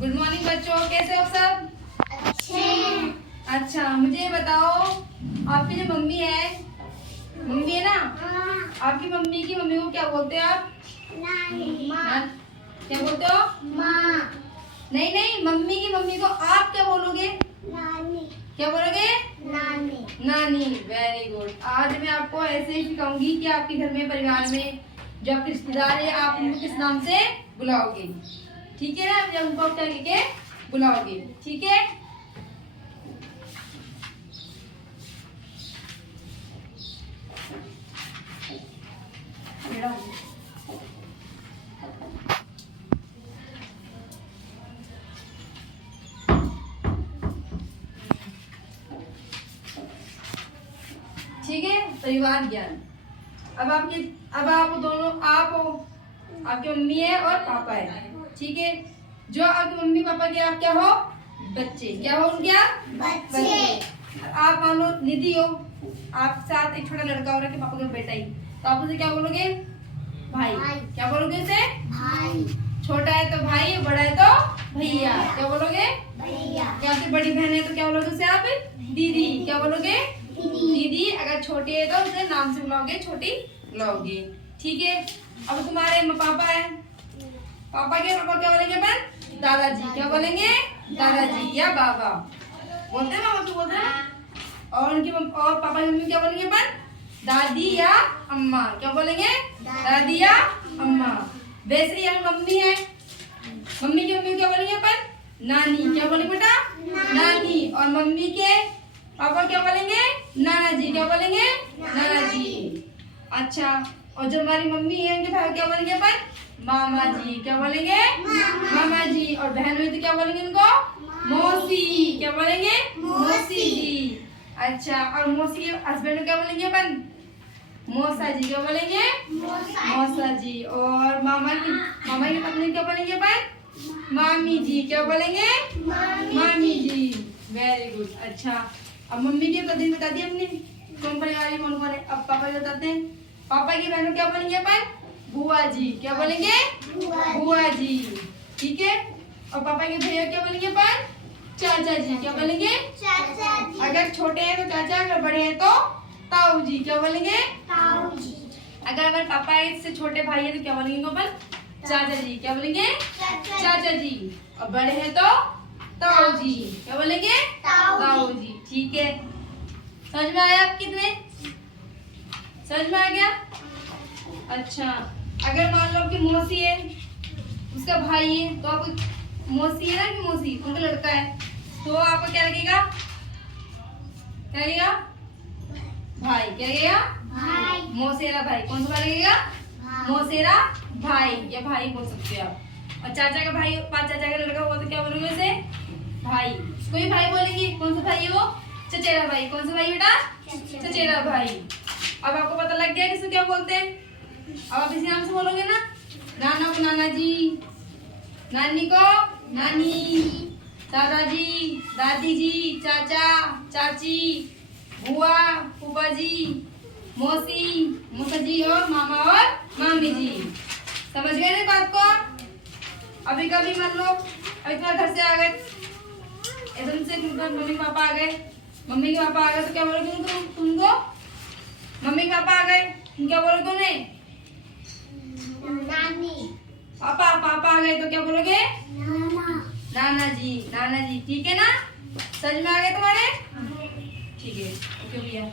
Good morning बच्चों, कैसे हो सब? अच्छे। अच्छा, मुझे बताओ, आपकी जो मम्मी है ना, आपकी मम्मी की मम्मी को क्या बोलते हो आप? माँ। क्या बोलते हो? माँ। नहीं नहीं, मम्मी की मम्मी को आप क्या बोलोगे? नानी। क्या बोलोगे? नानी। नानी। Very good. आज मैं आपको ऐसे ही सिखाऊंगी कि आपके घर में, परिवार में जो आपके रिश्तेदार है, आप उनको किस नाम से बुलाओगे। ठीक है ना? जब उनको क्या लेके बुलाओगे, ठीक है? ठीक है, परिवार ज्ञान। अब आप दोनों, आप हो, आपकी मम्मी है और पापा है, ठीक है? जो आपके मम्मी पापा के आप क्या हो? बच्चे। क्या हो उनके आप? बच्चे। आप मान लो निधि हो, आप साथ एक छोटा लड़का हो रहा है, पापा का बेटा ही, तो आप उसे क्या बोलोगे? भाई। क्या बोलोगे उसे? भाई। छोटा है तो भाई, बड़ा है तो भैया। क्या बोलोगे? भैया। या फिर बड़ी बहन है तो क्या बोलोगे उसे आप? दीदी। क्या बोलोगे? दीदी। अगर छोटी है तो उसे नाम से बुलाओगे, छोटी बुलाओगे, ठीक है? अब तुम्हारे पापा है, पापा क्या बोलेंगे अपन? दादाजी। क्या बोलेंगे? दादाजी या बाबा बोलते हैं, मामा तो बोलते हैं। और और पापा की मम्मी क्या बोलेंगे अपन? दादी या अम्मा। क्या बोलेंगे? दादी या अम्मा। वैसे ही अगर मम्मी है, मम्मी की मम्मी क्या बोलेंगे अपन? नानी। क्या बोलेंगे बेटा? नानी। और मम्मी के पापा क्या बोलेंगे? नाना जी। क्या बोलेंगे? नाना जी। अच्छा, और जो हमारी मम्मी है उनके भाई क्या बोलेंगे अपन? मामा जी। क्या बोलेंगे? मामा जी। और बहन हुई तो क्या बोलेंगे उनको? मौसी। क्या बोलेंगे? मौसी जी। अच्छा, और मौसी के हस्बैंड को क्या बोलेंगे अपन? मौसा जी। क्या बोलेंगे? मौसा जी। और मामा की पत्नी क्या बोलेंगे अपन? मामी जी। क्या बोलेंगे? मामी जी। Very good. अच्छा, अब मम्मी की पत्नी बता दी हमने, कौन परिवार कौन कौन है। अब पापा बताते हैं, पापा की बहनों क्या बोलेंगे अपन? बुआ जी। क्या बोलेंगे? बुआ जी, ठीक है? और पापा के भैया क्या बोलेंगे अपन? चाचा जी। क्या बोलेंगे? चाचा जी। अगर छोटे हैं तो चाचा, अगर बड़े हैं तो ताऊ जी। क्या बोलेंगे? ताऊ जी। अगर हमारे पापा से छोटे भाई है तो क्या बोलेंगे अपन? चाचा जी। क्या बोलेंगे? चाचा जी। और बड़े हैं तो ताऊ जी। क्या बोलेंगे? ताऊ जी, ठीक है? समझ में आया आप कितने? समझ में आ गया? अच्छा, अगर मान लो कि मौसी है, उसका भाई है, तो आपको मौसी है ना, कि मौसी उनका लड़का है, तो आपको क्या लगेगा? क्या लगेगा? भाई। क्या लगेगा? भाई। मौसेरा भाई। कौन सा भाई लगेगा? मौसेरा भाई, या भाई बोल सकते हो आप। और चाचा का भाई, चाचा का लड़का हुआ तो क्या बोलोगे उसे? भाई। कोई भाई बोलेंगे, कौन सा भाई है वो? चचेरा भाई। कौन सा भाई बेटा? चचेरा भाई। अब आपको पता लग गया किसको क्या बोलते हैं? अब आप इसी नाम से बोलोगे ना। नाना को नाना जी, नानी को नानी, दादाजी, दादी जी, चाचा, चाची, बुआ, फूफा जी, मौसी, मौसा जी, और मामा और मामी जी। समझ गए ना बात को? अभी कभी मान लो, अभी तुम्हारे घर से आ गए, एकदम से मम्मी पापा आ गए, मम्मी के पापा आ गए तो क्या बोलोगे तुमको? मम्मी के पापा आ गए, तुम क्या बोलोगे उन्हें? नानी। पापा आ गए तो क्या बोलोगे? नाना। नाना जी, नाना जी, ठीक है ना? समझ में आ गए तुम्हारे? ठीक है, ओके भैया।